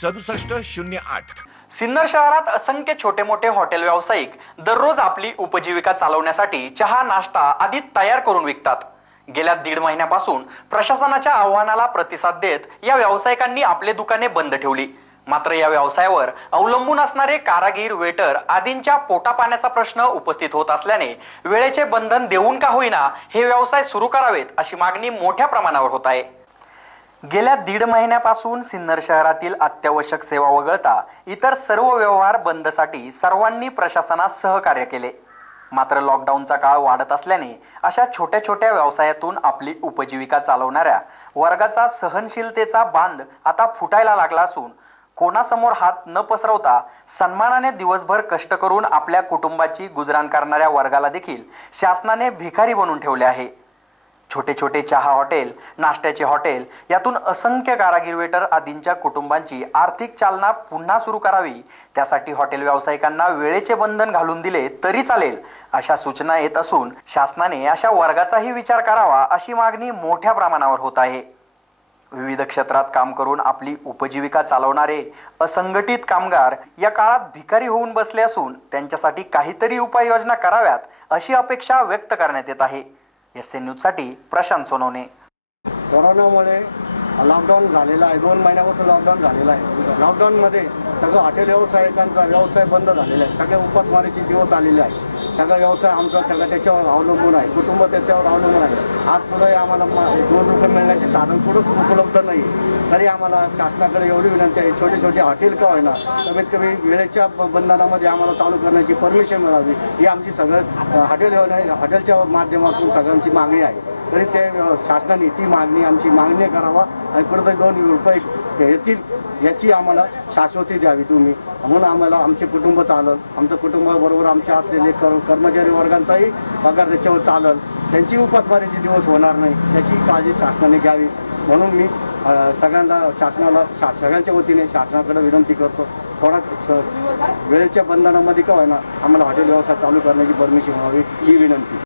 सदुसष्ट शून्य आठ. सिन्नर शहरात असंख्य छोटे मोठे हॉटेल व्यावसायिक दररोज आपली उपजीविका चालवण्यासाठी चहा नाश्ता आदी तयार करून विकतात. गेल्या दीड महिन्यापासून प्रशासनाच्या आव्हानाला प्रतिसाद देत या व्यावसायिकांनी आपले दुकाने बंद ठेवली. मात्र या व्यवसायावर अवलंबून असणारे कारागीर वेटर आदींच्या पोटापाण्याचा प्रश्न उपस्थित होत असल्याने वेळेचे बंधन देऊन का होईना हे व्यवसाय सुरू करावेत अशी मागणी मोठ्या प्रमाणावर होत आहे. गेल्या दीड महिन्यापासून सिन्नर शहरातील अत्यावश्यक सेवा वगळता इतर सर्व व्यवहार बंदसाठी सर्वांनी प्रशासनास सहकार्य केले. मात्र लॉकडाऊनचा काळ वाढत असल्याने अशा छोट्या छोट्या व्यवसायातून आपली उपजीविका चालवणाऱ्या वर्गाचा सहनशीलतेचा बांध आता फुटायला लागला असून कोणासमोर हात न पसरवता सन्मानाने दिवसभर कष्ट करून आपल्या कुटुंबाची गुजराण करणाऱ्या वर्गाला देखील शासनाने भिकारी बनवून ठेवले आहे. छोटे छोटे चहा हॉटेल नाश्त्याचे हॉटेल यातून असंख्य कारागीर वेटर आदींच्या कुटुंबांची आर्थिक चालना पुन्हा सुरू करावी. त्यासाठी हॉटेल व्यावसायिकांना वेळेचे बंधन घालून दिले तरी चालेल अशा सूचना येत असून शासनाने अशा वर्गाचाही विचार करावा अशी मागणी मोठ्या प्रमाणावर होत आहे. विविध क्षेत्रात काम करून आपली उपजीविका चालवणारे असंघटित कामगार या काळात भिकारी होऊन बसले असून त्यांच्यासाठी काहीतरी उपाययोजना कराव्यात अशी अपेक्षा व्यक्त करण्यात येत आहे. एस एन न्यूजसाठी प्रशांत सोनवणे. कोरोनामुळे लॉकडाऊन झालेला आहे. दोन महिन्यापासून लॉकडाऊन झालेला आहे. लॉकडाऊनमध्ये सगळं हॉटेल व्यावसायिकांचा व्यवसाय बंद झालेला आहे. सगळे उपासमारीचे दिवस आलेले आहे सगळा व्यवसाय आमचा सगळा त्याच्यावर अवलंबून आहे. कुटुंब त्याच्यावर अवलंबून आहे. आज कुठंही आम्हाला दोन रुपये मिळण्याचे साधन कुठंच उपलब्ध नाही तरी आम्हाला शासनाकडे एवढी विनंती आहे छोटे छोटे हॉटेल का होईना कमीत कमी वेळेच्या ब- बंधनामध्ये आम्हाला चालू करण्याची परमिशन मिळावी ही आमची सगळं हॉटेल हॉटेलच्या माध्यमातून सगळ्यांची मागणी आहे. तरी ते शासनाने ती मागणी आमची मागणी करावा आणि कुठेतरी दोन रुपये येतील याची आम्हाला शाश्वती द्यावी तुम्ही. म्हणून आम्हाला आमचे कुटुंब चालल. आमच्या कुटुंबाबरोबर आमचे असलेले कर कर्मचारी वर्गांचाही पगार त्याच्यावर चालल. त्यांची उपासमारीचे दिवस होणार नाही त्याची काळजी शासनाने घ्यावी. म्हणून मी सगळ्यांना शासनाला शा सगळ्यांच्या वतीने शासनाकडे विनंती करतो. थोडा वेळेच्या बंधनामध्ये का होईना आम्हाला हॉटेल व्यवसाय चालू करण्याची परमिशन व्हावी ही विनंती.